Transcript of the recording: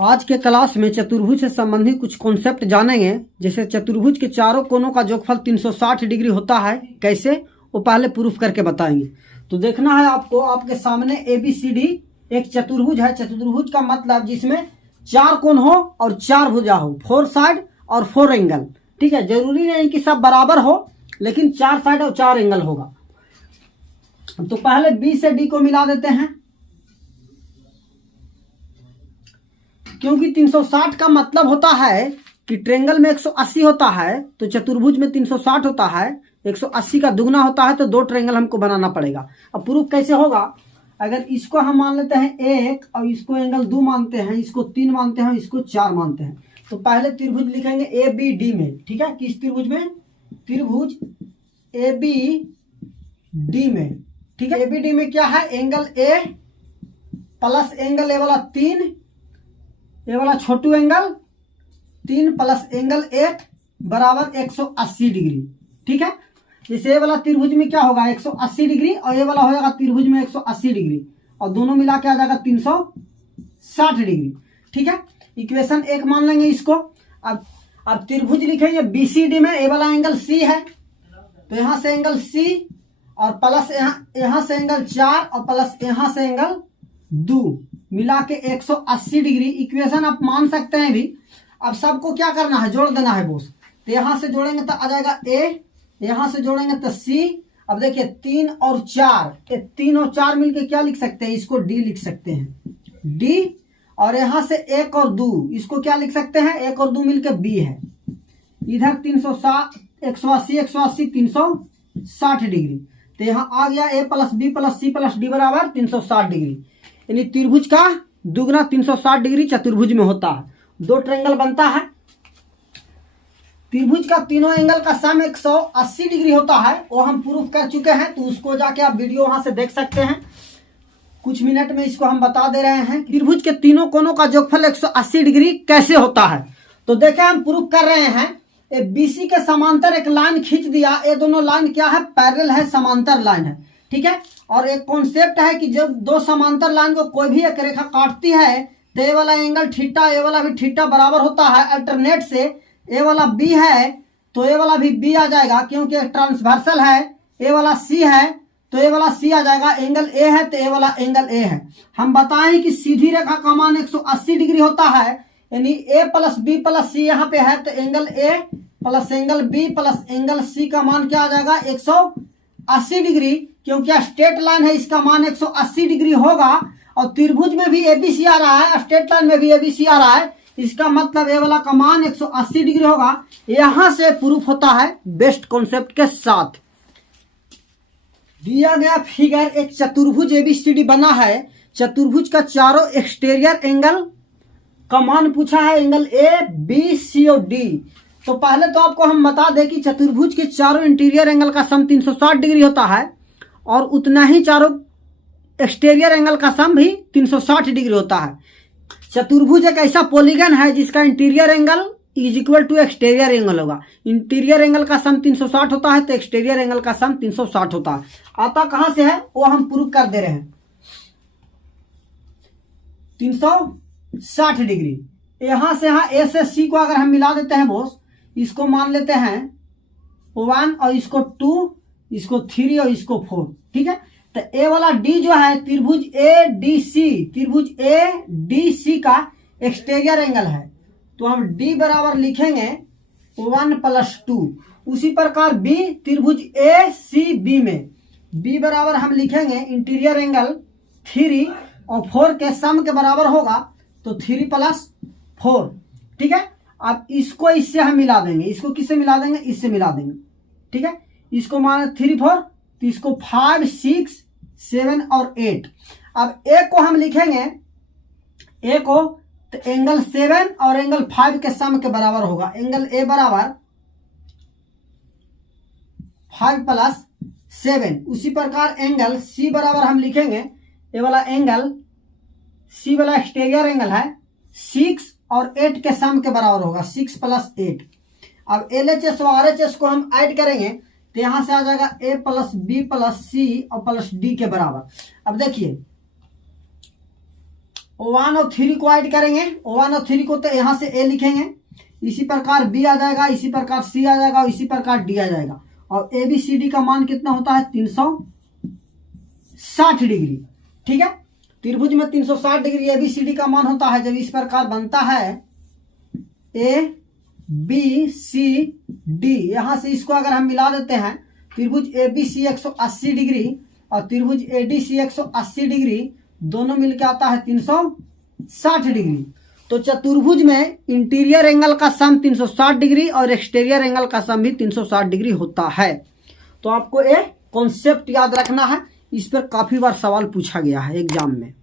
आज के क्लास में चतुर्भुज से संबंधित कुछ कॉन्सेप्ट जानेंगे। जैसे चतुर्भुज के चारों कोनों का जोगफल 360 डिग्री होता है, कैसे वो पहले प्रूफ करके बताएंगे। तो देखना है आपको, आपके सामने ABCD एक चतुर्भुज है। चतुर्भुज का मतलब जिसमें चार कोण हो और चार भुजा हो, 4 साइड और 4 एंगल। ठीक है, जरूरी नहीं कि सब बराबर हो, लेकिन 4 साइड और 4 एंगल होगा। तो पहले B से D को मिला देते हैं, क्योंकि 360 का मतलब होता है कि ट्रेंगल में 180 होता है, तो चतुर्भुज में 360 होता है। 180 का दुगना होता है, तो 2 ट्रेंगल हमको बनाना पड़ेगा। अब प्रूफ कैसे होगा? अगर इसको हम मान लेते हैं 1 और इसको एंगल 2 मानते हैं, इसको 3 मानते हैं, इसको 4 मानते हैं, तो पहले त्रिभुज लिखेंगे ABD में। ठीक है, किस त्रिभुज में? त्रिभुज ABD में। ठीक है, ABD में क्या है? Angle A plus angle A वाला 3, ये वाला छोटू एंगल 3 प्लस एंगल 1 बराबर 180 डिग्री। ठीक है, जैसे ये वाला त्रिभुज में क्या होगा? 180 डिग्री, और ये वाला हो जाएगा त्रिभुज में 180 डिग्री, और दोनों मिला के आ जाएगा 360 डिग्री। ठीक है, इक्वेशन 1 मान लेंगे इसको। अब त्रिभुज लिखेंगे BCD में। ये वाला एंगल C है, तो यहां से एंगल C और प्लस यहां से एंगल 4 और प्लस यहां से एंगल 2 मिला के 180 डिग्री। इक्वेशन आप मान सकते हैं भी। अब सबको क्या करना है? जोड़ देना है बोस। तो यहां से जोड़ेंगे तो आ जाएगा A, यहां से जोड़ेंगे तो C। अब देखिए 3 और 4, ये 3 और 4 मिलके क्या लिख सकते हैं? इसको D लिख सकते हैं, D। और यहां से 1 और 2, इसको क्या लिख सकते हैं? 1 और 2 मिलके B है। इधर 360 180 360 डिग्री, तो यहां आ गया A plus B plus C plus D बराबर 360 डिग्री। यानी त्रिभुज का दुगना 360 डिग्री चतुर्भुज में होता है। 2 ट्रेंगल बनता है। त्रिभुज का तीनों एंगल का सम 180 डिग्री होता है, वो हम प्रूफ कर चुके हैं, तो उसको जाके आप वीडियो वहां से देख सकते हैं। कुछ मिनट में इसको हम बता दे रहे हैं। त्रिभुज के तीनों कोनों का जोगफल 180 डिग्री कैसे होता है। तो देखें, हम प्रूफ कर रहे हैं। BC के समांतर एक लाइन खींच दिया। ये दोनों लाइन क्या है? पैरेलल है, समांतर लाइन है। ठीक है, और एक कॉन्सेप्ट है कि जब 2 समांतर लाइन को कोई भी एक रेखा काटती है, तो ये वाला एंगल थीटा, ये वाला भी थीटा बराबर होता है अल्टरनेट से। ये वाला B है, तो ये वाला भी B आ जाएगा, क्योंकि ट्रांसवर्सल है। ये वाला C है, तो ये वाला C आ जाएगा। एंगल A है, तो ये वाला एंगल A है। हम बताएं कि सीधी रेखा का मान 180 डिग्री होता है, यानी A plus B plus C यहाँ पे है, तो angle A plus angle B plus angle C का मान क्या आ जाएगा? 180 डिग्री, क्योंकि स्ट्रेट लाइन है, इसका मान 180 डिग्री होगा। और त्रिभुज में भी ABC आ रहा है, स्ट्रेट लाइन में भी ABC आ रहा है, इसका मतलब ये वाला का मान 180 डिग्री होगा। यहां से प्रूफ होता है बेस्ट कॉन्सेप्ट के साथ। दिया गया फिगर एक चतुर्भुज ABCD बना है। चतुर्भुज का चारों एक्सटीरियर एंगल का मान पूछा है, एंगल A B C और D। तो पहले तो आपको हम बता दें कि चतुर्भुज के चारों इंटीरियर एंगल का सम 360 डिग्री होता है, और उतना ही चारों एक्सटीरियर एंगल का सम भी 360 डिग्री होता है। चतुर्भुज एक ऐसा पॉलीगन है जिसका interior angle is equal to exterior angle होगा। इंटीरियर एंगल का सम 360 होता है, तो एक्सटीरियर एंगल का सम 360 होता है। आता कहां से है वो हम प्रूव कर दे रहे हैं। 360 डिग्री यहां से यहां A से C को अगर हम मिला देते हैं बोस, इसको मान लेते हैं 1 और इसको 2, इसको 3 और इसको 4। ठीक है, तो A वाला D जो है त्रिभुज ADC, त्रिभुज ADC का एक्सटीरियर एंगल है, तो हम D बराबर लिखेंगे 1 प्लस 2। उसी प्रकार B त्रिभुज ACB में B बराबर हम लिखेंगे इंटीरियर एंगल 3 और 4 के सम के बराबर होगा, तो 3 प्लस 4। ठीक है, अब इसको इससे हम मिला देंगे। इसको किससे मिला देंगे? इससे मिला देंगे। ठीक है, इसको मान 3 4, तो इसको 5 6 7 और 8। अब A को हम लिखेंगे, A को तो एंगल 7 और एंगल 5 के सम के बराबर होगा। एंगल A बराबर 5 प्लस 7। उसी प्रकार एंगल C बराबर हम लिखेंगे, ये वाला एंगल C वाला एक्सटीरियर एंगल है, 6 और 8 के सम के बराबर होगा, 6 प्लस 8। अब LHS और RHS को हम ऐड करेंगे, तो यहां से आ जाएगा A plus B plus C और प्लस D के बराबर। अब देखिए O1 और 3 को ऐड करेंगे, O1 और 3 को तो यहाँ से A लिखेंगे, इसी प्रकार B आ जाएगा, इसी प्रकार C आ जाएगा, इसी प्रकार D आ जाएगा। और ABCD का मान कितना होता है 360 डिग्री। ठीक है, त्रिभुज में 360 डिग्री ABCD का मान होता है। जब इस प्रकार बनता है ABCD, यहां से इसको अगर हम मिला देते हैं, त्रिभुज ABC 180 डिग्री और त्रिभुज ADC 180 डिग्री, दोनों मिलकर आता है 360 डिग्री। तो चतुर्भुज में इंटीरियर एंगल का सम 360 डिग्री और एक्सटीरियर एंगल का सम भी 360 डिग्री होता है। तो आपको एक कॉन्सेप्ट याद रखना है, इस पर काफी बार सवाल पूछा गया है एग्जाम में।